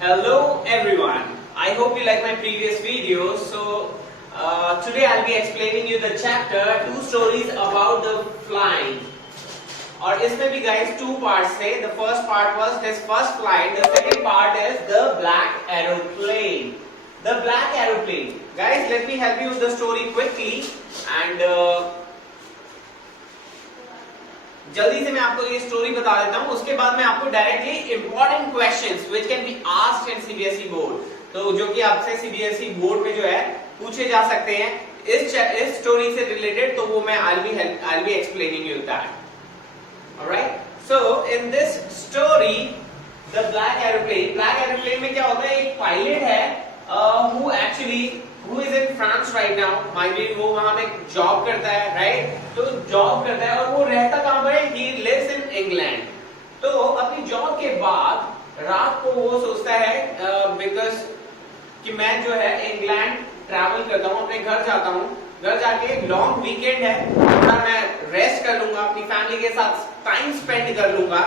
Hello everyone, I hope you like my previous video. So today I'll be explaining you the chapter two stories about the flying. और इसमें भी guys two parts थे. The first part was his first flight. The second part is the black aeroplane. The black aeroplane. Guys, let me help you with the story quickly and जल्दी से मैं आपको ये story बता देता हूँ. उसके बाद मैं आपको directly important questions which can be asked in CBSE board, तो जो कि आपसे सीबीएसई बोर्ड में जो है पूछे जा सकते हैं इस स्टोरी से रिलेटेड, तो वो मैं I'll be explaining you that. Alright, so in this story the black aeroplane में क्या होता है, एक पायलट है who is in France right now, might be वो वहां पे जॉब करता है, right? तो जॉब करता है और वो रहता कहाँ पर है? He lives in England. तो अपनी जॉब के बाद रात को वो सोचता है बिकॉज कि मैं जो है इंग्लैंड ट्रैवल करता हूँ, अपने घर जाता हूँ, घर जाके लॉन्ग वीकेंड है, थोड़ा मैं रेस्ट कर लूंगा, अपनी फैमिली के साथ टाइम स्पेंड कर लूंगा.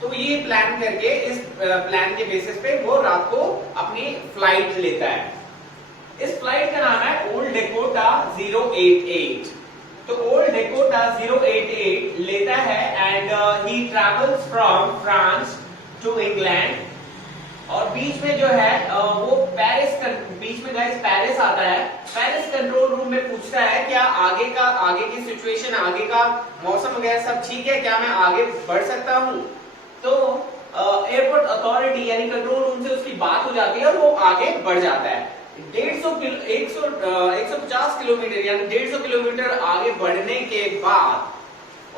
तो ये प्लान करके इस प्लान के बेसिस पे वो रात को अपनी फ्लाइट लेता है. इस फ्लाइट का नाम है ओल्ड डेकोटा 088. तो ओल्ड डेकोटा 088 लेता है and he travels from France to England. और बीच में जो है वो बीच में गाइस पेरिस आता है. पेरिस कंट्रोल रूम में पूछता है क्या आगे की सिचुएशन, आगे का मौसम वगैरह सब ठीक है, क्या मैं आगे बढ़ सकता हूँ. तो एयरपोर्ट अथॉरिटी यानी कंट्रोल रूम से उसकी बात हो जाती है और वो आगे बढ़ जाता है. 150 किलोमीटर यानी 150 किलोमीटर आगे बढ़ने के बाद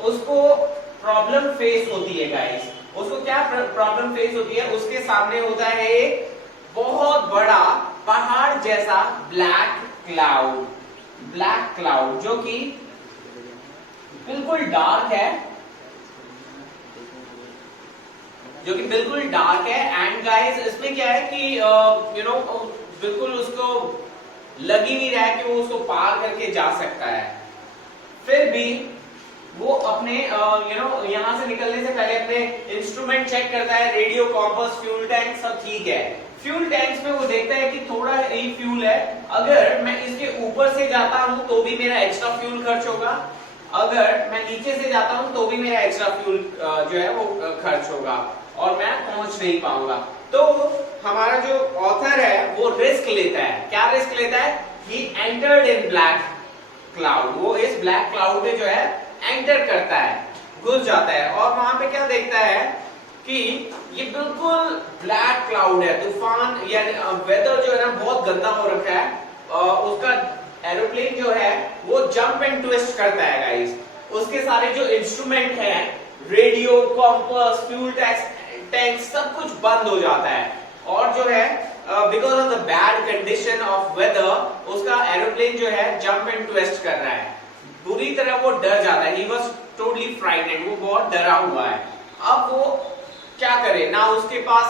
उसको प्रॉब्लम फेस होती है गाइस. उसको क्या प्रॉब्लम फेस होती है? उसके सामने होता है एक बहुत बड़ा पहाड़ जैसा ब्लैक क्लाउड जो कि बिल्कुल डार्क है, एंड गाइस इसमें क्या है कि बिल्कुल उसको लग ही नहीं रहा है कि वो उसको पार करके जा सकता है. फिर भी वो अपने यहाँ से निकलने से पहले अपने इंस्ट्रूमेंट चेक करता है, रेडियो, कॉम्पास, फ्यूल टैंक सब ठीक है. फ्यूल टैंक्स में वो देखता है कि थोड़ा ही फ्यूल है, अगर मैं इसके ऊपर से जाता हूँ तो भी मेरा एक्स्ट्रा फ्यूल खर्च होगा, अगर मैं नीचे से जाता हूँ तो भी मेरा एक्स्ट्रा फ्यूल जो है वो खर्च होगा और मैं पहुंच नहीं पाऊंगा. तो हमारा जो ऑथर है वो रिस्क लेता है. क्या रिस्क लेता है? He entered in black cloud. वो इस ब्लैक क्लाउड में जो है एंटर करता है, घुस जाता है और वहां पे क्या देखता है कि ये बिल्कुल ब्लैक क्लाउड है, तूफान यानी वेदर जो है ना बहुत गंदा हो रखा है. उसका एरोप्लेन जो है वो जंप एंड ट्विस्ट करता है गाइस. उसके सारे जो इंस्ट्रूमेंट है, रेडियो, कॉम्पास, फ्यूल टैंक सब कुछ बंद हो जाता है और जो है because of the bad condition of weather उसका एरोप्लेन जो है जंप एंड ट्विस्ट कर रहा है. बुरी तरह वो डर जाता है. He was totally frightened. वो बहुत डरा हुआ है. अब वो क्या करे, ना उसके पास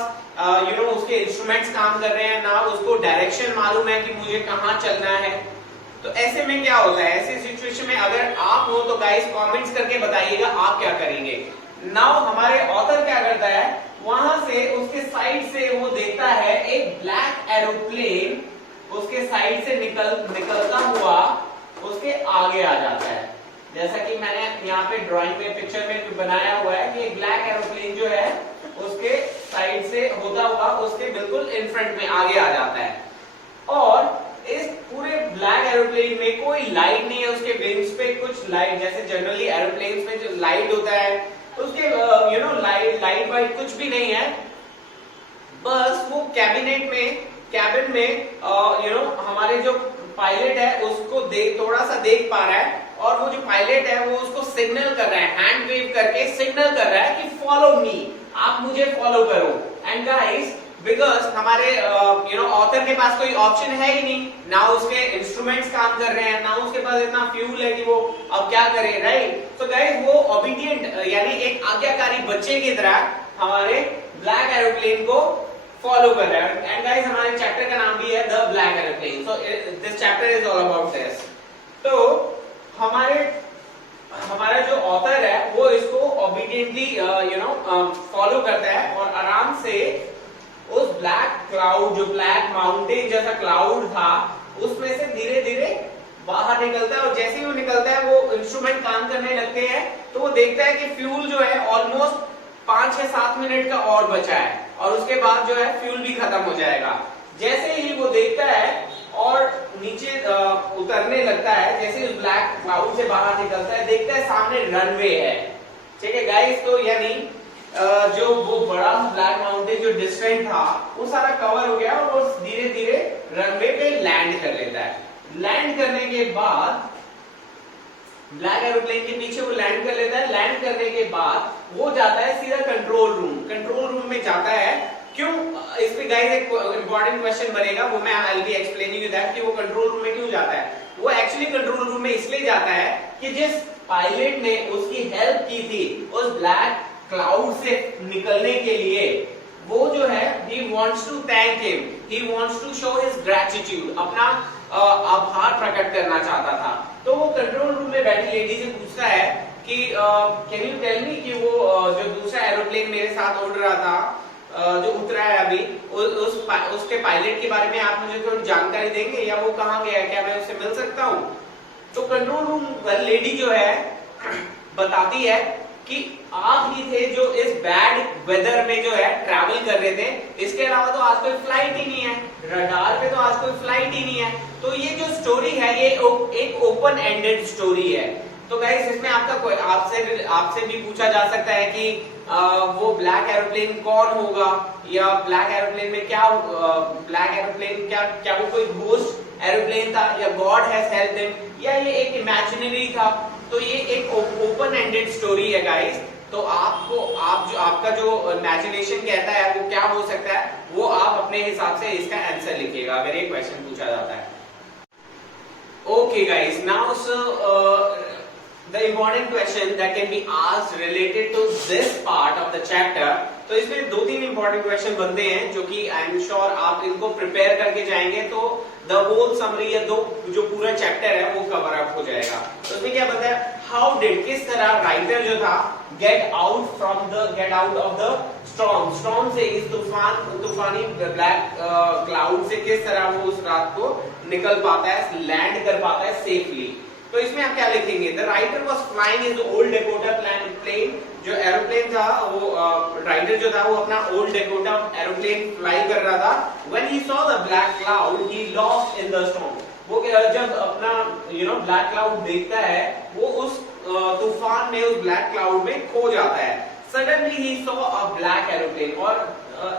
उसके इंस्ट्रूमेंट्स काम कर रहे हैं, ना उसको डायरेक्शन मालूम है कि मुझे कहाँ चलना है. तो ऐसे में क्या होता है, ऐसी सिचुएशन में अगर आप हो तो गाइस कमेंट्स करके बताइएगा आप क्या करेंगे. नाउ हमारे ऑथर क्या करता है, वहां से उसके साइड से वो देखता है एक ब्लैक एरोप्लेन उसके साइड से निकलता हुआ उसके आगे आ जाता है. जैसा कि मैंने यहाँ पे ड्राइंग में पिक्चर में बनाया हुआ है कि ब्लैक एरोप्लेन जो है उसके साइड से होता हुआ उसके बिल्कुल इन फ्रंट में आगे आ जाता है. और इस पूरे ब्लैक एरोप्लेन में कोई लाइट नहीं है. उसके विंग्स पे कुछ लाइट, जैसे जनरली एरोप्लेन में जो लाइट होता है उसके लाइट वाइट कुछ भी नहीं है. बस वो कैबिन में हमारे जो पायलट है उसको थोड़ा सा देख पा रहा है और वो जो पायलट है वो उसको सिग्नल कर रहा है, हैंड वेव करके सिग्नल कर रहा है कि फॉलो मी, आप मुझे फॉलो करो. एंड गाइस बिकॉज हमारे ऑथर के पास कोई ऑप्शन है ही नहीं, ना उसके इंस्ट्रूमेंट्स काम कर रहे हैं, ना उसके पास इतना फ्यूल है कि वो अब क्या करे, राइट. सो गाइस वो ओबीडिएंट यानी एक आज्ञाकारी बच्चे की तरह हमारे ब्लैक एरोप्लेन को फॉलो कर रहा है. एंड गाइस हमारे चैप्टर का नाम भी है the black aeroplane. So this chapter is all about this. तो हमारे हमारा जो ऑथर है वो इसको ओबीडियंटली फॉलो करता है और आराम से उस ब्लैक क्लाउड, जो ब्लैक माउंटेन जैसा क्लाउड था, उसमें से धीरे धीरे बाहर निकलता है। और जैसे ही वो निकलता है वो इंस्ट्रूमेंट काम करने लगते हैं, तो वो देखता है कि फ्यूल जो है ऑलमोस्ट 5 या 7 मिनट का और बचा है और उसके बाद जो है फ्यूल भी खत्म हो जाएगा। जैसे ही वो देखता है और नीचे उतरने लगता है, जैसे उस ब्लैक क्लाउड से बाहर निकलता है, देखता है सामने रनवे है। ठीक है गाइस, तो यानी जो वो बड़ा ब्लैक माउंटेन जो डिस्टेंस था वो सारा कवर हो गया और वो धीरे धीरे रनवे पे लैंड कर लेता है। लैंड करने के बाद ब्लैक एरोप्लेन के पीछे वो लैंड कर लेता है। लैंड करने के बाद वो जाता है सीधा कंट्रोल रूम। कंट्रोल रूम में जाता है, क्यों? इस पे गाइस एक इंपॉर्टेंट क्वेश्चन बनेगा, वो मैं I will be explaining you that कि वो कंट्रोल रूम में क्यों जाता है। वो एक्चुअली कंट्रोल रूम में इसलिए जाता है कि जिस पायलट ने उसकी हेल्प की थी उस ब्लैक क्लाउड से निकलने के लिए, वो जो है he wants to thank him, he wants to show his gratitude, अपना आभार प्रकट करना चाहता था। तो वो कंट्रोल रूम में बैठी लेडी से पूछता है कि कैन यू टेल मी कि वो जो दूसरा एरोप्लेन मेरे साथ उड़ रहा था, जो उतरा है अभी, उसके पायलट के बारे में आप मुझे थोड़ी जानकारी देंगे, या वो कहाँ गया, क्या मैं उससे मिल सकता हूँ? तो कंट्रोल रूम लेडी जो है बताती है कि आप ही थे जो इस बैड वेदर में जो है ट्रैवल कर रहे थे, इसके अलावा तो आज कोई फ्लाइट ही नहीं है, रडार पे तो आज कोई फ्लाइट ही नहीं है। तो ये जो स्टोरी है ये एक ओपन एंडेड स्टोरी है। तो गाइस इसमें आपका कोई आपसे भी पूछा जा सकता है कि वो ब्लैक एरोप्लेन कौन होगा, या ब्लैक एरोप्लेन में क्या ब्लैक एरोप्लेन क्या वो कोई घोस्ट एरोप्लेन था, या गॉड हैज हेल्प्ड हिम, या ये एक इमेजिनरी था। तो ये एक ओपन एंडेड स्टोरी है गाइस। तो आपका जो इमेजिनेशन कहता है वो क्या हो सकता है, वो आप अपने हिसाब से इसका आंसर लिखिएगा अगर ये क्वेश्चन पूछा जाता है। Okay guys, now the important question that can be asked related to this part of the chapter। तो इसमें 2-3 important question बनते हैं जो कि आई एम श्योर आप इनको प्रिपेयर करके जाएंगे तो the whole summary या जो पूरा चैप्टर है वो कवर अप हो जाएगा। तो इसमें क्या बताया, हाउ डिड, किस तरह राइटर जो था get out of the storm से, इस तूफानी ब्लैक क्लाउड से किस तरह वो उस रात को निकल पाता है, लैंड कर पाता है सेफली। तो इसमें आप क्या लिखेंगे, the writer was flying his old Dakota plane, जो एरोप्लेन था वो राइटर जो था वो अपना ओल्ड डेकोटा एरोप्लेन फ्लाई कर रहा था। When he saw the black cloud he lost in the storm. वो जब अपना ब्लैक क्लाउड देखता है वो उस तूफान में, उस ब्लैक क्लाउड में खो जाता है। Suddenly he saw a black aeroplane, और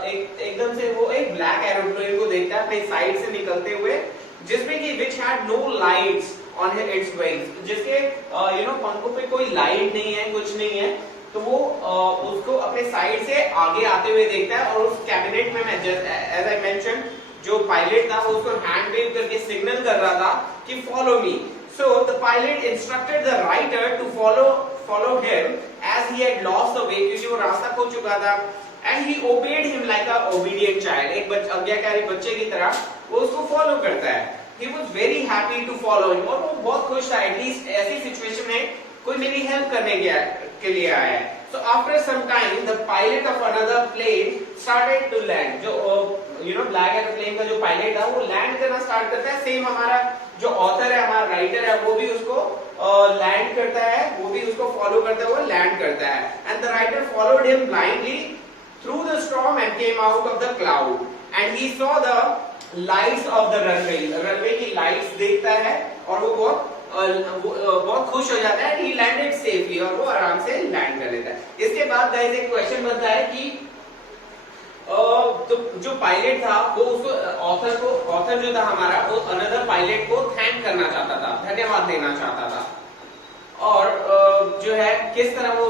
एकदम से वो एक ब्लैक एरोप्लेन को देखता है अपने साइड से निकलते हुए, जिसमें कि which had no lights on its wings, जिसके पंखों पे कोई लाइट नहीं है, कुछ नहीं है। तो वो उसको अपने साइड से आगे आते हुए देखता है और उस कैबिनेट में एज आई मेंशन जो पायलट था वो उसको हैंड वेव करके सिग्नल कर रहा था कि follow me. So the pilot instructed the writer to follow him as he had lost the way, क्योंकि वो रास्ता खो चुका था। And he obeyed him like a obedient child, एक आज्ञाकारी बच्चे की तरह वो उसको फॉलो करता है। He was very happy to follow him, और वो बहुत खुश था, एटलीस्ट ऐसी सिचुएशन में कोई मेरी हेल्प करने के लिए आया है। So after some time, the pilot of another plane started to land। जो ब्लैक एरोप्लेन का जो पायलट था वो लैंड करना स्टार्ट करता है। सेम हमारा जो ऑथर है, हमारा राइटर है, वो भी उसको लैंड करता है, वो भी उसको फॉलो करता हुआ लैंड करता है। And the writer followed him blindly through the storm and came out of the cloud and he saw the lights off the runway की लाइट्स देखता है और वो बहुत खुश हो जाता है। ही लैंडेड सेफली, और वो आराम से लैंड कर लेता है। इसके बाद गाइस एक क्वेश्चन बनता है कि तो जो पायलट था वो उसको ऑथर जो था हमारा, वो अनदर पायलट को थैंक करना चाहता था, धन्यवाद देना चाहता था। और जो है किस तरह वो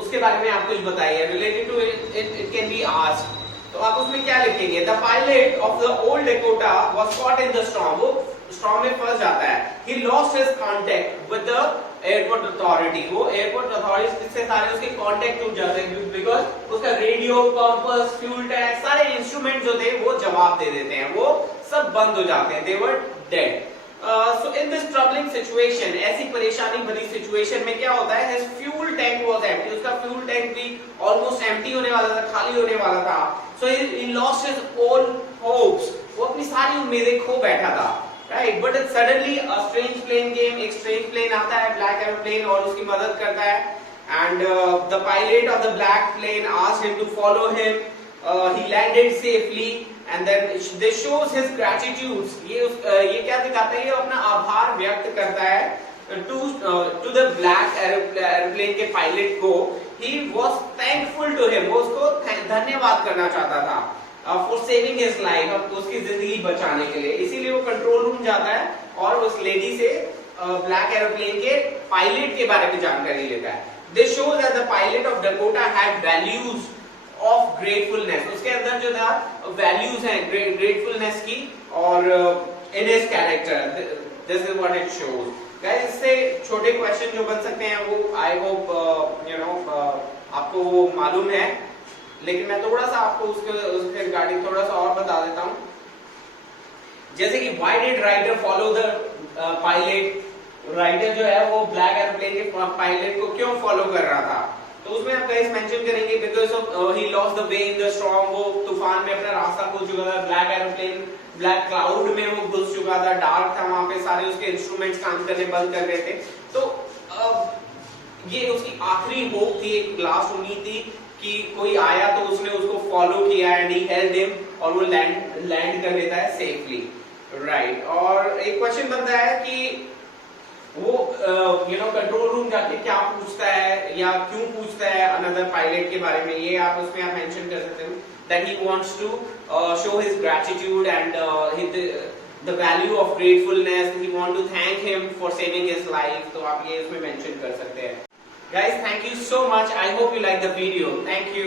उसके बारे में आप कुछ बताइए related to it can be asked. तो आप उसमें क्या लिखेंगे, the pilot of the old Dakota was caught in the storm, वो स्टॉर्म में फंस जाता है। He lost his contact with the airport authority, वो एयरपोर्ट अथॉरिटी से सारे उसके कांटेक्ट टूट जाते हैं, बिकॉज उसका रेडियो, कंपास, फ्यूल टैंक, सारे इंस्ट्रूमेंट जो थे वो जवाब दे देते हैं, वो सब बंद हो जाते हैं, they were dead. So in this troubling situation, ऐसी परेशानी भरी सिचुएशन में क्या होता है, his fuel tank was empty, उसका fuel tank भी almost empty होने वाला था, खाली होने वाला था. So he lost his all hopes, वो अपनी सारी उम्मीदें खो बैठा था, right? But suddenly a strange plane came, एक strange plane आता है, black aeroplane, और उसकी मदद करता है. And the pilot of the black plane asked him to follow him. He landed safely. And then this shows his gratitude. ये क्या दिखाता है, ये अपना आभार व्यक्त करता है to the black airplane के पायलट को. He was thankful to him, वो उसको धन्यवाद करना चाहता था for saving his life, उसकी जिंदगी बचाने के लिए. इसीलिए वो कंट्रोल रूम जाता है और उस लेडी से ब्लैक एरोप्लेन के पायलट के बारे में जानकारी लेता है. This shows that the pilot of Dakota had values of gratefulness. उसके अंदर जो था values हैं gratefulness की और in his character. This is what it shows. Guys, इससे छोटे क्वेश्चन जो बन सकते हैं वो I hope आपको वो मालूम है, लेकिन मैं थोड़ा सा आपको उसके रिगार्डिंग थोड़ा सा और बता देता हूँ. जैसे कि why did Ryder follow the pilot? Writer जो है वो ब्लैक एरोप्लेन के पायलट को क्यों फॉलो कर रहा था, तो उसमें आप गाइस मेंशन करेंगे because of he lost the way in the storm. वो तूफान में अपना रास्ता खो चुका था, ब्लैक एरोप्लेन ब्लैक क्लाउड में वो घुस चुका था, डार्क था वहां पे, सारे उसके इंस्ट्रूमेंट्स काम करने बंद कर रहे थे. तो ये उसकी आखिरी होप थी, एक लास्ट उम्मीद थी कि कोई आया तो उसने उसको फॉलो किया एंड ही हेल्ड हिम और वो लैंड कर लेता है सेफली, राइट. और एक क्वेश्चन बनता है कि वो कंट्रोल रूम जाके क्या पूछता है या क्यों पूछता है अनदर पायलट के बारे में, ये आप उसमें आप मेंशन कर सकते हो. That he wants to show his gratitude and the value of gratefulness. He want to thank him for saving his life. तो आप ये इसमें मेंशन कर सकते हैं. Guys, thank you so much. I hope you like the video. Thank you.